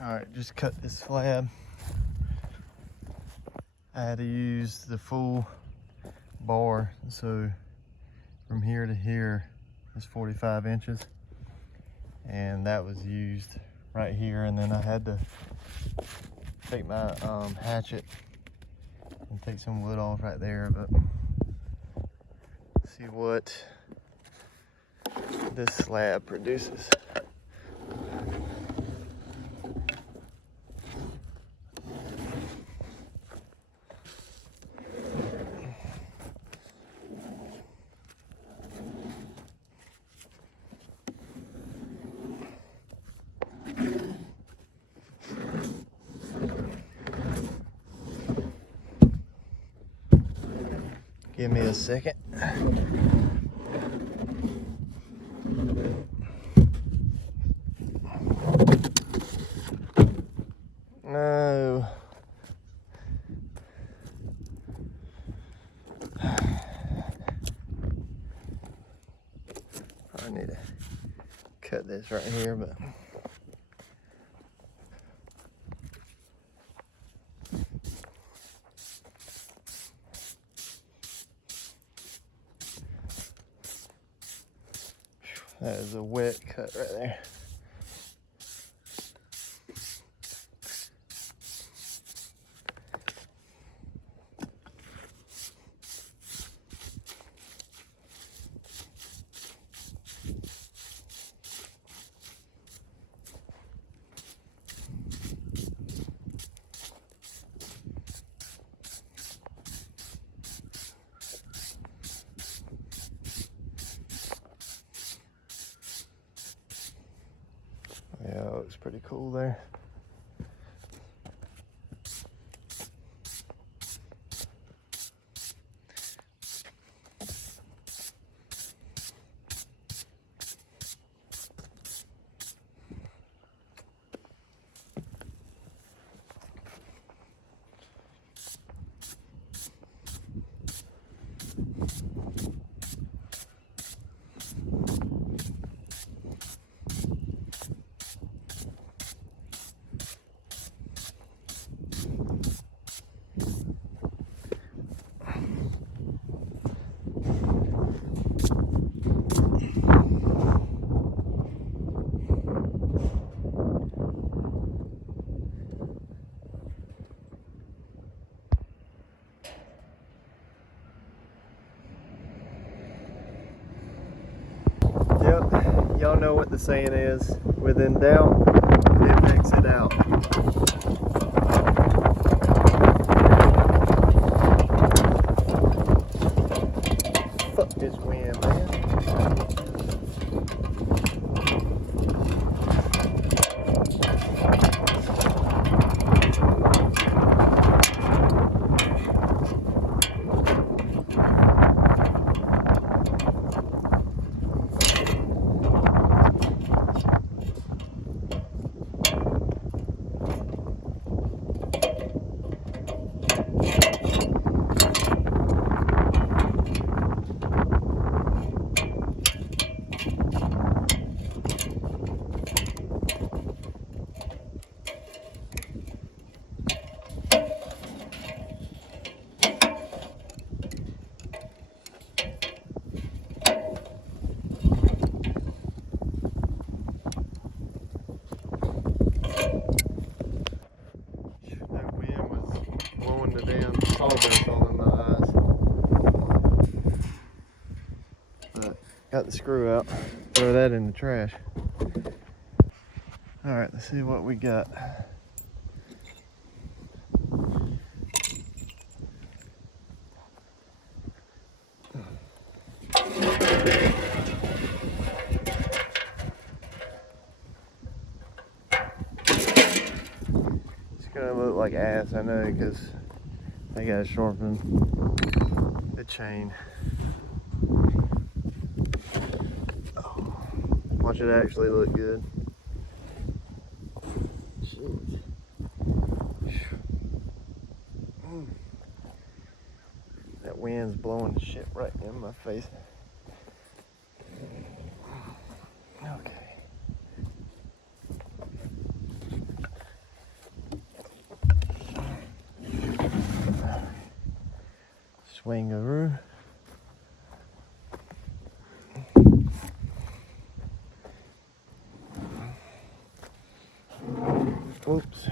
All right, just cut this slab. I had to use the full bar, so from here to here is 45 inches, and that was used right here. And then I had to take my hatchet and take some wood off right there, but see what this slab produces. Give me a second. No. I need to cut this right here, but that is a wet cut right there. Yeah, it looks pretty cool there. Yep, y'all know what the saying is. Within doubt, live exit out. Fuck this wind, man. Got the screw out. Throw that in the trash. All right, let's see what we got. It's gonna look like ass, I know, because I gotta sharpen the chain. Watch it actually look good. Jeez. That wind's blowing the shit right in my face. Okay. swingaroo. Oops.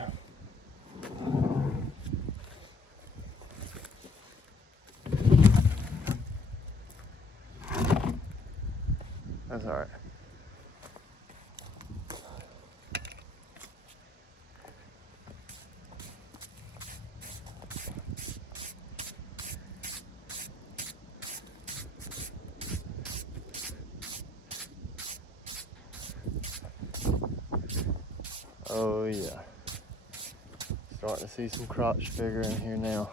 That's all right. Oh yeah. Starting to see some crotch figure in here now.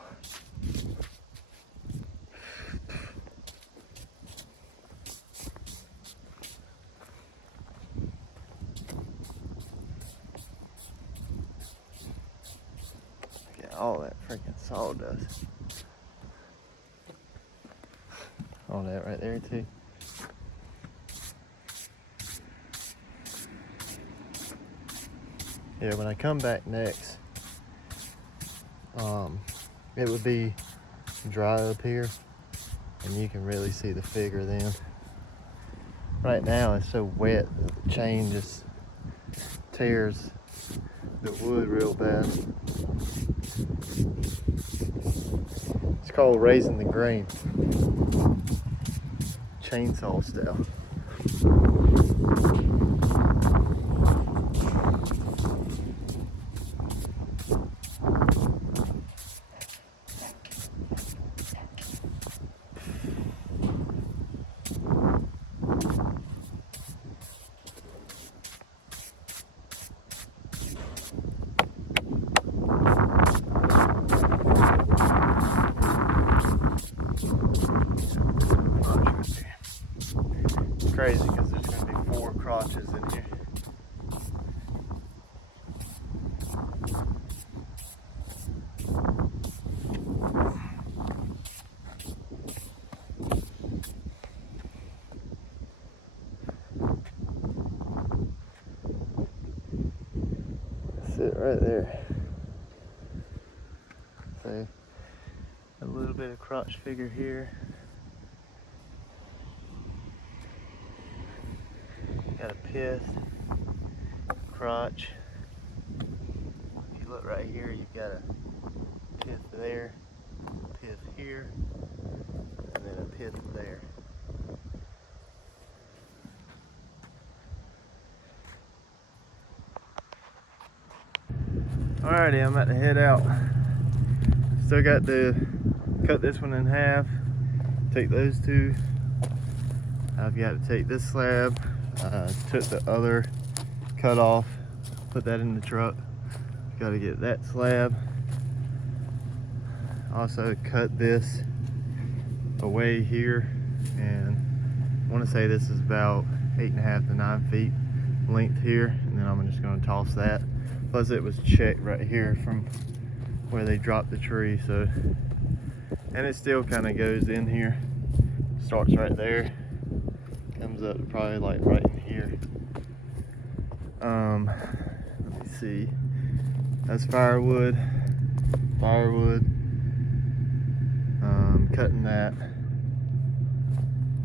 Look at all that freaking sawdust. All that right there too. Yeah, when I come back next, it would be dry up here and you can really see the figure then. Right now it's so wet that the chain just tears the wood real bad. It's called raising the grain, chainsaw style. It's crazy because there's going to be 4 crotches in here. That's it right there. So a little bit of crotch figure here. Got a pith, crotch. If you look right here, you've got a pith there, pith here, and then a pith there. Alrighty, I'm about to head out. Still got to cut this one in half, take those 2. I've got to take this slab, took the other cut off, put that in the truck. Got to get that slab. Also cut this away here, and I want to say this is about 8.5 to 9 feet length here, and then I'm just going to toss that. Plus it was checked right here from where they dropped the tree, so, and it still kind of goes in here, starts right there, comes up probably like right in here. Let me see, that's firewood, cutting that.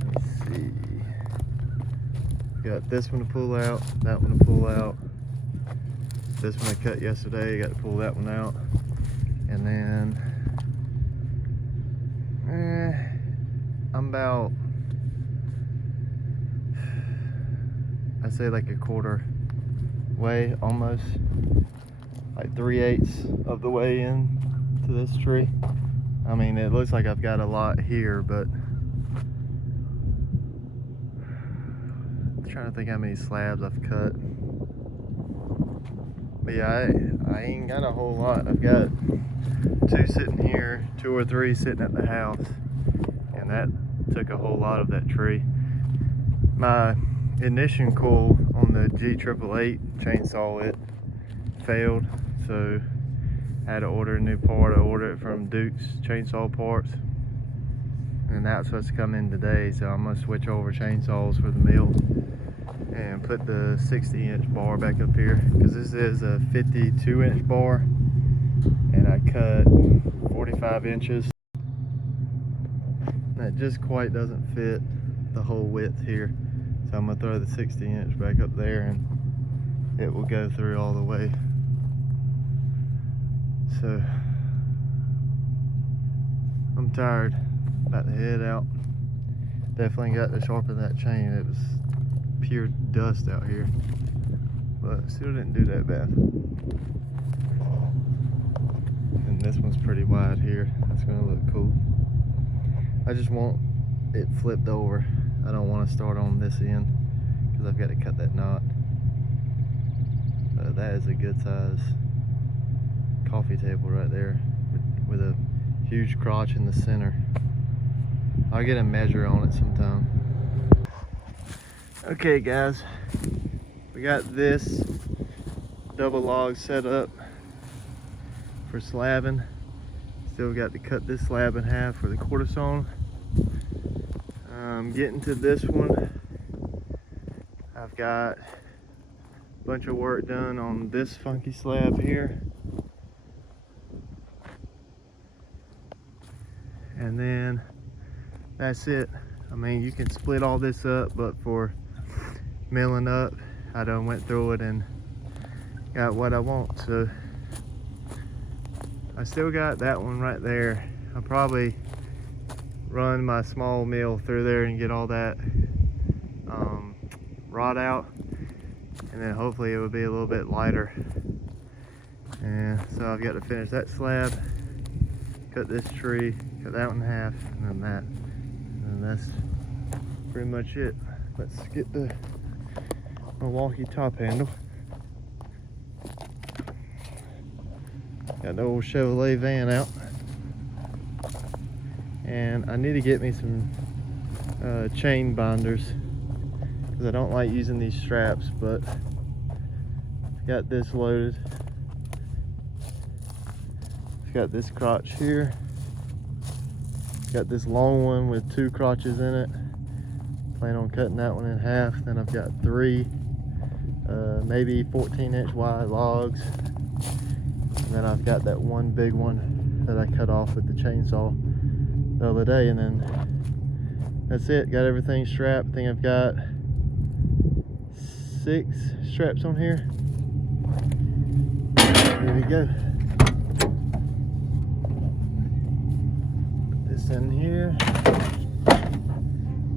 Let's see, got this one to pull out, that one to pull out, this one I cut yesterday, got to pull that one out. And then I'm about, I'd say like a quarter way, almost like 3/8 of the way in to this tree. I mean, it looks like I've got a lot here, but I'm trying to think how many slabs I've cut. But yeah, I ain't got a whole lot. I've got 2 sitting here, 2 or 3 sitting at the house, and that took a whole lot of that tree. My ignition coil on the G888 chainsaw, it failed, so I had to order a new part. I ordered it from Duke's Chainsaw Parts, and that's supposed to come in today, so I'm gonna switch over chainsaws for the mill and put the 60-inch bar back up here, because this is a 52-inch bar and I cut 45 inches. That just quite doesn't fit the whole width here. So I'm gonna throw the 60" back up there and it will go through all the way. So I'm tired, about to head out. Definitely got to sharpen that chain. It was pure dust out here, but still didn't do that bad. And this one's pretty wide here. That's gonna look cool. I just want it flipped over. I don't want to start on this end because I've got to cut that knot. But that is a good size coffee table right there with a huge crotch in the center. I'll get a measure on it sometime. Okay guys, we got this double log set up for slabbing. Still got to cut this slab in half for the quarter sawn. Getting to this one, I've got a bunch of work done on this funky slab here. And then that's it. I mean, you can split all this up, but for milling up, I done went through it and got what I want. So I still got that one right there. I'll probably run my small mill through there and get all that rod out, and then hopefully it will be a little bit lighter. And so I've got to finish that slab, cut this tree, cut that one in half, and then that, and that's pretty much it. Let's get the Milwaukee top handle. Got the old Chevrolet van out, and I need to get me some chain binders because I don't like using these straps, but got this loaded. Got this crotch here, got this long one with 2 crotches in it. Plan on cutting that one in half. Then I've got 3 maybe 14" wide logs, and then I've got that one big one that I cut off with the chainsaw the other day. And then that's it. Got everything strapped. I think I've got 6 straps on here. Here we go. Put this in here.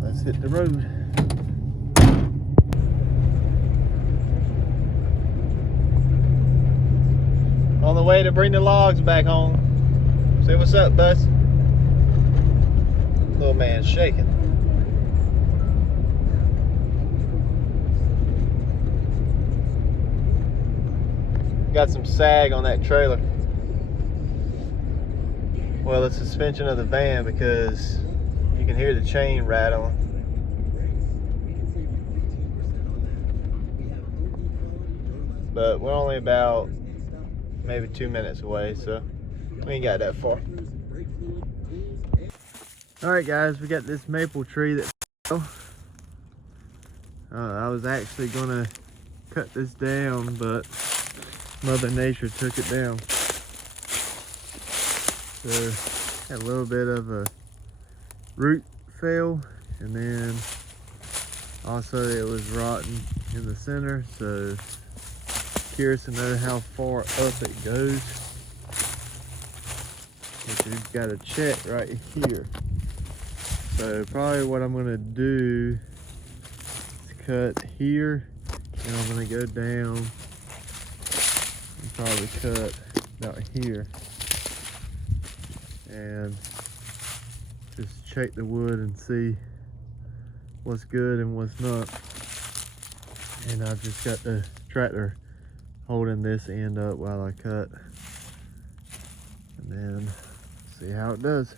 Let's hit the road. On the way to bring the logs back home. Say what's up, Buzz. Little man's shaking. Got some sag on that trailer. Well, the suspension of the van, because you can hear the chain rattling. But we're only about maybe 2 minutes away, so we ain't got that far. All right, guys, we got this maple tree that I was actually gonna cut this down, but Mother Nature took it down. So got a little bit of a root fail, and then also it was rotten in the center, so curious to know how far up it goes. But you've got to check right here. So probably what I'm gonna do is cut here, and I'm gonna go down and probably cut about here, and just check the wood and see what's good and what's not. And I've just got the tractor holding this end up while I cut, and then see how it does.